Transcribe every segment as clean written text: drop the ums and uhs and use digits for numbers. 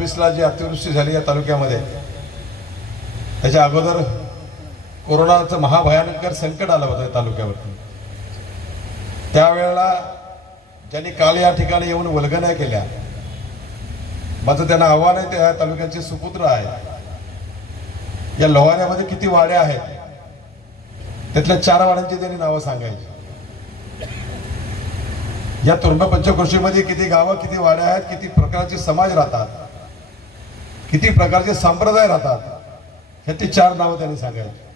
2028ला जी अतिवृष्टी झाली या तालुक्यामध्ये, त्याच्या अगोदर कोरोनाचं महाभयानकर संकट आलं होतं तालुक्यावरती. त्यावेळेला ज्यांनी काल या ठिकाणी येऊन वल्गना केल्या, माझं त्यांना आव्हान आहे, त्या तालुक्याचे सुपुत्र आहे. या लोहाऱ्यामध्ये किती वाड्या आहेत, त्यातल्या 4 वाड्यांची त्यांनी नावं सांगायची. या तुर्भ पंचक्रोशीमध्ये किती गावं, किती वाड्या आहेत, किती प्रकारचे समाज राहतात, किती प्रकारचे संप्रदाय राहतात, ह्याची 4 नावं त्यांनी सांगायची.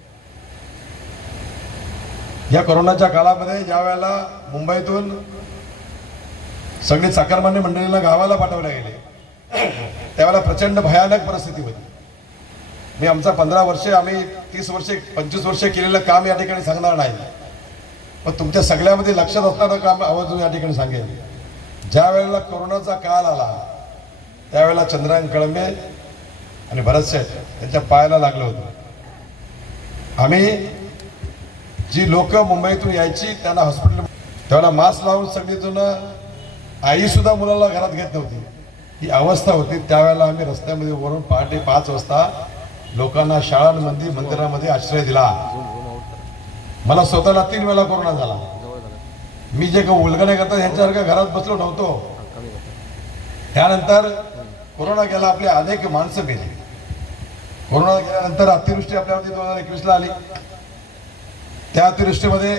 या कोरोनाच्या काळामध्ये ज्या वेळेला मुंबईतून सगळी चाकरमान्य मंडळीला गावाला पाठवले गेले, त्यावेळेला प्रचंड भयानक परिस्थिती होती. मी आमचा 15 वर्षे, आम्ही 30 वर्षे 25 वर्षे केलेलं काम या ठिकाणी सांगणार नाही, पण तुमच्या सगळ्यामध्ये लक्षात असणारं काम आवर्जून या ठिकाणी सांगेल. ज्या वेळेला कोरोनाचा काळ आला, त्यावेळेला चंद्रकांत कळंबे आणि भरत शेठ त्यांच्या पायाला लागलं होतं. आम्ही जी लोक मुंबईतून यायची त्यांना हॉस्पिटल, त्यावेळेला मास्क लावून सगळी जुनं, आई सुद्धा मुलाला घरात घेत नव्हती, ही अवस्था होती. त्यावेळेला आम्ही रस्त्यामध्ये वरून पहाटे 5 वाजता लोकांना शाळांमध्ये, मंदिरामध्ये आश्रय दिला. मला स्वतःला 3 वेळा कोरोना झाला. मी जे काही उलगण्या करतात ह्यांच्यासारख्या घरात बसलो नव्हतो. त्यानंतर कोरोना गेला, आपले अनेक माणसं मेली. कोरोना गेल्यानंतर अतिवृष्टी आपल्यावरती 2021ला आली. त्या अतिवृष्टीमध्ये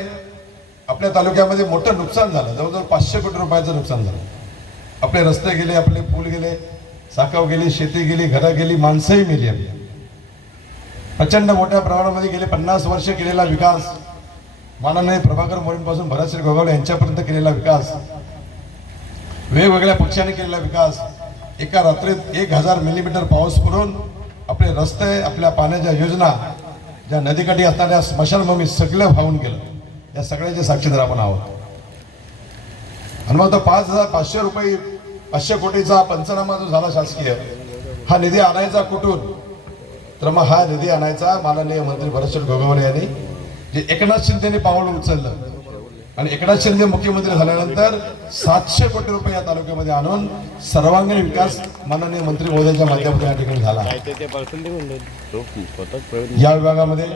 आपल्या तालुक्यामध्ये मोठं नुकसान झालं, जवळजवळ 500 कोटी रुपयाचं नुकसान झालं. आपले रस्ते गेले, आपले पूल गेले, साखव गेली, शेती गेली, घरं गेली, माणसंही मेली. आपली प्रचंड मोठ्या प्रमाणामध्ये गेले 50 वर्ष केलेला विकास, माननीय प्रभाकर मोरेंपासून भरतसिंग गोगावले यांच्यापर्यंत केलेला विकास, वेगवेगळ्या पक्षांनी केलेला विकास, एका रात्रीत 1000 मिलीमीटर पाऊस पडून आपले रस्ते, आपल्या पाण्याच्या योजना, ज्या नदीकाठी असणाऱ्या स्मशानभूमी सगळं वाहून गेलं. या सगळ्याचे साक्षीदार आपण आहोत. आणि मग तो 5,500 रुपये 500 कोटीचा पंचनामा जो झाला शासकीय, हा निधी आणायचा कुठून? तर मग हा निधी आणायचा माननीय मंत्री भरतसिंग गोगावले यांनी, जे एकनाथ शिंदेने पाऊल उचललं. आणि एकनाथ शिंदे मुख्यमंत्री झाल्यानंतर 700 कोटी रुपये या तालुक्यामध्ये आणून सर्वांगीण विकास माननीय मंत्री महोदयांच्या माध्यमातून या ठिकाणी झाला. या विभागामध्ये,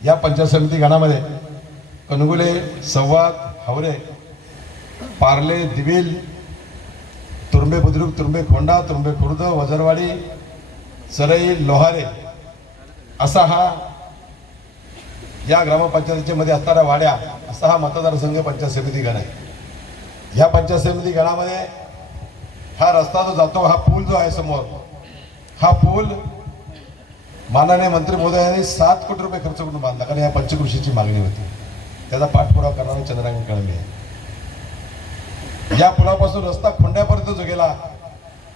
या पंचायत समिती गणामध्ये कणगुले, संवाद, हावरे, पार्ले, दिवेल, तुर्बे बुद्रुक, तुर्बे खोंडा, तुर्बे खुर्द, वजरवाडी, सरई, लोहारे असा हा या ग्रामपंचायतीच्या मध्ये असणाऱ्या वाड्या, असा हा मतदारसंघ पंचायत समिती गण आहे. ह्या पंचायत समिती गणामध्ये हा रस्ता जो जातो, हा पूल जो आहे समोर, हा पूल माननीय मंत्री महोदयांनी 7 कोटी रुपये खर्च करून बांधला, कारण या पंचकृषीची मागणी होती. त्याचा पाठपुरावा करणारे चंद्रकांत कळंबे. या पुलापासून रस्ता खोंड्यापर्यंत जो गेला,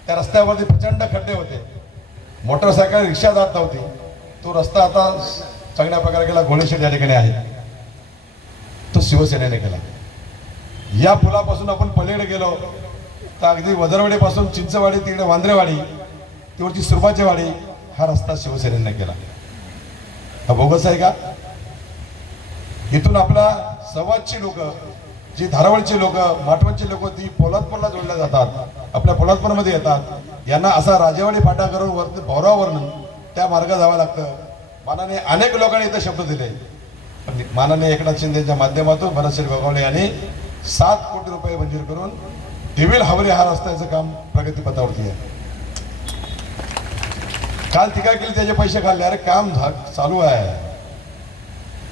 त्या रस्त्यावरती प्रचंड खड्डे होते, मोटरसायकल, रिक्षा जात नव्हती. तो रस्ता आता चांगल्या प्रकारे गेला. घोडेशेठ या ठिकाणी आहे, तो शिवसेनेने केला. या पुलापासून आपण पलीकडे गेलो तर अगदी वजरवाडीपासून चिंचवाडी, तिकडे वांद्रेवाडी, तिवरची सुरबाचेवाडी, हा रस्ता शिवसेनेने केला. हा बोगस आहे का? इथून आपला संवादची लोक, जी धारावळची लोक, माटवणची लोक, ती पोलादपूरला जोडल्या जातात, आपल्या पोलादपूरमध्ये येतात. यांना असा राजेवाडी फाटा करून वरती भौरावरून त्या मार्ग जावं लागतं. माननीय अनेक लोकांनी इथं शब्द दिले, पण माननीय एकनाथ शिंदेच्या माध्यमातून भरतसिंग गोगावले यांनी 7 कोटी रुपये मंजूर करून दिवेल हावरे हा रस्त्याचं काम प्रगतीपथावरती आहे. काल टीका केली, त्याचे पैसे खाल्ले. अरे काम चालू आहे.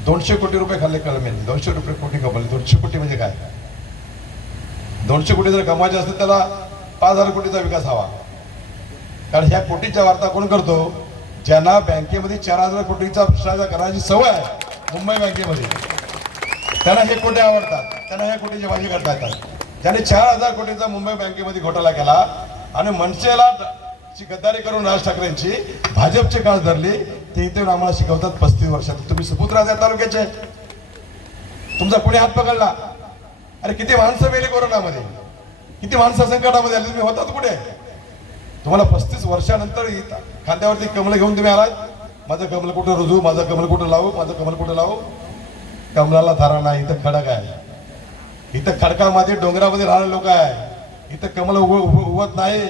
200 कोटी रुपये खाल्ले कळमे. 200 कोटी कमवले. 200 कोटी म्हणजे काय? 200 कोटी जर कमवायचे असते त्याला 5,000 कोटीचा विकास हवा. कारण ह्या कोटीच्या वार्ता कोण करतो? ज्यांना बँकेमध्ये 4,000 कोटीचा भ्रष्टाचार करायची सवय आहे मुंबई बँकेमध्ये, त्यांना हे कोटी आवडतात, त्यांना ह्या कोटीची भाजी करता येतात. त्याने 4,000 कोटीचा मुंबई बँकेमध्ये घोटाळा केला आणि मनसेला गद्दारी करून राज ठाकरेंची भाजपची कास धरली. ते इथे आम्हाला शिकवतात 35 वर्षात. तुम्ही सुपुत्र आहात या तालुक्याचे, तुमचा कोणी हात पकडला? अरे किती माणसं मेली कोरोनामध्ये, किती माणसं संकटामध्ये आली, तुम्ही होतात कुठे? तुम्हाला 35 वर्षानंतर खांद्यावरती कमल घेऊन तुम्ही आलात. माझं कमल कुठं रुजू, माझं कमल कुठं लावू, माझं कमल कुठं लावू? कमलाला धारा नाही, इथं खडक आहे. इथं खडकामध्ये डोंगरामध्ये राहणारे लोक आहे. इथं कमल उगवत नाही.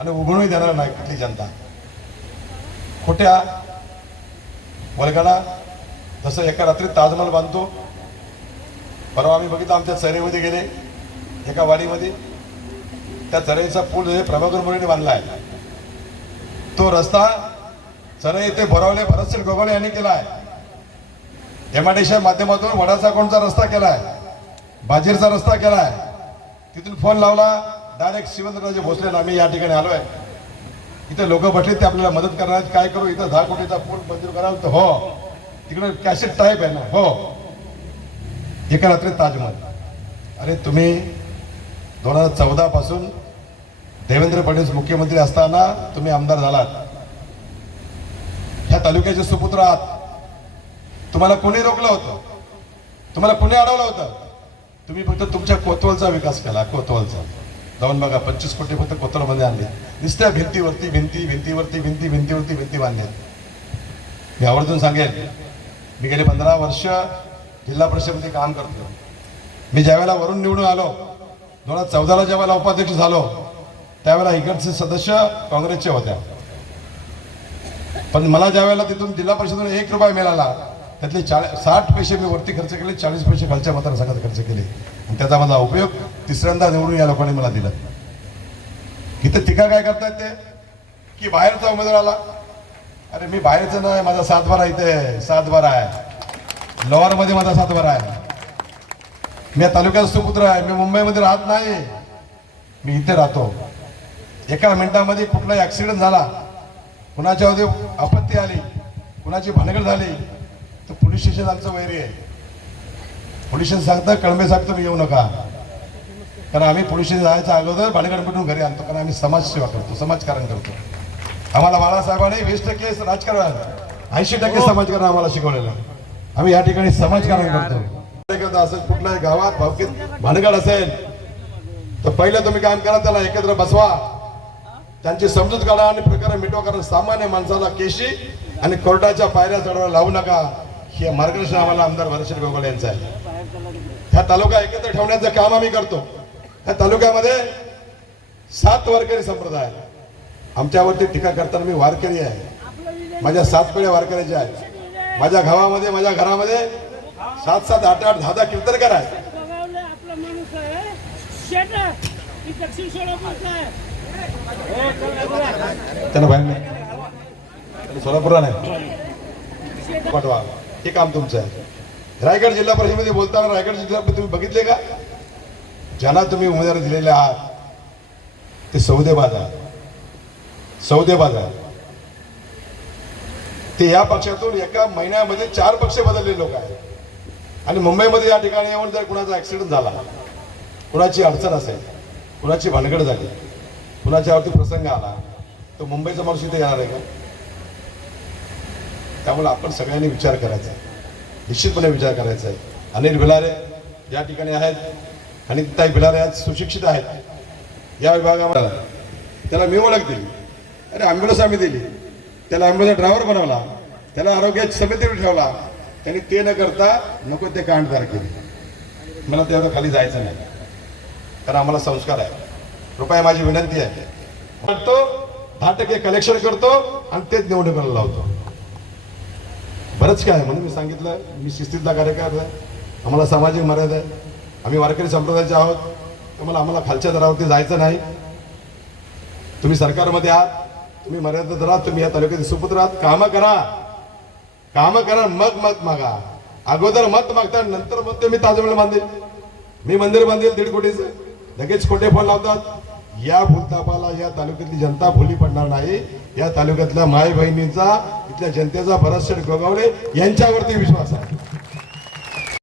आणि उघडूनही देणार नाही कुठली जनता. खोट्या वल्गना जसं एका रात्रीत ताजमहल बांधतो. परवा आम्ही बघितलं आमच्या चरेमध्ये गेले एका वाडीमध्ये, त्या चरेचा पूल प्रभाकर मोरेने बांधला आहे. तो रस्ता चरे येथे भरवले भरतसिंग गोगावले यांनी केला आहे. MIDCच्या माध्यमातून वडाचा कोणचा रस्ता केला आहे, बाजीरचा रस्ता केला आहे. तिथून फोन लावला डायरेक्ट शिवेंद्रराजे भोसले आम्ही या ठिकाणी आलोय, इथे लोक बसले ते आपल्याला मदत करणार, काय करू, इथं 10 कोटीचा पूल मंजूर कराल तर हो, तिकडे कॅसेट टाईप आहे ना, हो. एका रात्रीत ताजमहल. अरे तुम्ही 2014 पासून देवेंद्र फडणवीस मुख्यमंत्री असताना तुम्ही आमदार झालात, ह्या तालुक्याचे सुपुत्र आहात. तुम्हाला कोणी रोखलं होतं, तुम्हाला कोणी अडवलं होतं? तुम्ही फक्त तुमच्या कोतवालचा विकास केला. कोतवालचा जाऊन बघा, 25 कोटी फक्त कोतवालमध्ये आणले. नुसत्या भिंतीवरती भिंती बांधल्या. मी आवर्जून सांगेन, मी गेले 15 वर्ष जिल्हा परिषदेमध्ये काम करतो. मी ज्यावेळेला वरून निवडून आलो, 2014ला ज्यावेळेला उपाध्यक्ष झालो, त्यावेळेला इकडचे सदस्य काँग्रेसचे होत्या. पण मला ज्यावेळेला तिथून जिल्हा परिषदेतून 1 रुपया मिळाला, त्यातले 60 पैसे मी वरती खर्च केले, 40 पैसे खालच्या मतदारसंघात खर्च केले. आणि त्याचा माझा उपयोग तिसऱ्यांदा निवडून या लोकांनी मला दिला. इथे टीका काय करतायत ते, की बाहेरचा उमेदवार आला. अरे मी बाहेरचं नाही, माझा 7-12 इथे 7-12 आहे. लोअरमध्ये माझा 7-12 आहे. मी या तालुक्याचा सुपुत्र आहे. मी मुंबईमध्ये राहत नाही, मी इथे राहतो. एका मिनिटामध्ये कुठलाही ऍक्सिडेंट झाला, कुणाच्यामध्ये आपत्ती आली, कुणाची भानगड झाली, तर पोलीस स्टेशन आमचं वैरी आहे. पोलीस स्टेशन सांगतं, कळंबे साहेब तुम्ही येऊ नका, कारण आम्ही पोलीस स्टेशन जायच्या अगोदर भानगड मिटून घरी आणतो, कारण आम्ही समाजसेवा करतो, समाजकारण करतो. आम्हाला बाळासाहेबांनी 20% राजकारण, 80% समाजकारण आम्हाला शिकवलेलं. आम्ही या ठिकाणी समाजकारण करतो. असं कुठल्याही गावात भानगड असेल तर पहिलं तुम्ही काम करा, त्याला एकत्र बसवा, त्यांची समजूत काढा आणि प्रकार मिटवा. कारण सामान्य माणसाला केशी आणि कोर्टाच्या पायऱ्या चढवायला लावू नका. हे मार्गदर्शन आम्हाला आमदार भरतसिंग गोगावले यांचं आहे. ह्या तालुका एकत्र ठेवण्याचं काम आम्ही करतो. ह्या तालुक्यामध्ये 7 वारकरी संप्रदाय आहे. आमच्यावरती टीका करताना मी वारकरी आहे, माझ्या 7 पिढ्या वारकऱ्याच्या आहेत. माझ्या गावामध्ये, माझ्या घरामध्ये 7-7, 8-8, 10-10 कीर्तनकार आहेत. त्यांना बाहेर नाही, सोलापूरला नाही पाठवा, हे काम तुमचं आहे. रायगड जिल्हा परिषदेमध्ये बोलताना रायगड जिल्हा तुम्ही बघितले का, ज्यांना तुम्ही उमेदवार दिलेले आहात ते सौदेबाज आहे. ते या पक्षातून एका महिन्यामध्ये 4 पक्ष बदललेले लोक आहेत. आणि मुंबईमध्ये या ठिकाणी येऊन जर कुणाचा ऍक्सिडेंट झाला, कुणाची अडचण असेल, कुणाची भानगड झाली, कुणाच्यावरती प्रसंग आला, तर मुंबईचा माणूस इथे येणार आहे का? त्यामुळे आपण सगळ्यांनी विचार करायचा आहे, निश्चितपणे विचार करायचा आहे. अनिल भिलारे या ठिकाणी आहेत, आणि ताई भिलारे आहेत, सुशिक्षित आहेत या विभागामध्ये. त्याला मी ओळख दिली, अरे ॲम्ब्युलन्स आम्ही दिली, त्याला ॲम्ब्युलन्स ड्रायव्हर बनवला, त्याला आरोग्य समितीवर ठेवला. त्यांनी ते न करता नको ते कांड तयार केली. मला तेवढं खाली जायचं नाही, कारण आम्हाला संस्कार आहे. कृपया माझी विनंती आहे, तो 10% कलेक्शन करतो आणि तेच निवडणुकीला लावतो. बरंच काय म्हणून मी सांगितलं, मी शिस्तीतला कार्यकर्ता आहे, आम्हाला सामाजिक मर्यादा आहे. आम्ही वारकरी संप्रदायाचे आहोत, त्यामुळे आम्हाला खालच्या दरावरती जायचं नाही. तुम्ही सरकारमध्ये आहात, तुम्ही मर्यादित राहा, तुम्ही या तालुक्याचे सुपुत्र आहात. कामं करा, मग मत मागा. अगोदर मत मागता, नंतर मग मी ताजमहल बांधेल, मी मंदिर बांधेल 1.5 कोटीचं. लगेच खोटे फोन लावतात. या भूलतापाला या तालुक्यातली जनता भुली पडणार नाही. या तालुक्यातल्या माय बहिणींचा, इथल्या जनतेचा भरतसिंग गोगावले यांच्यावरती विश्वास आहे.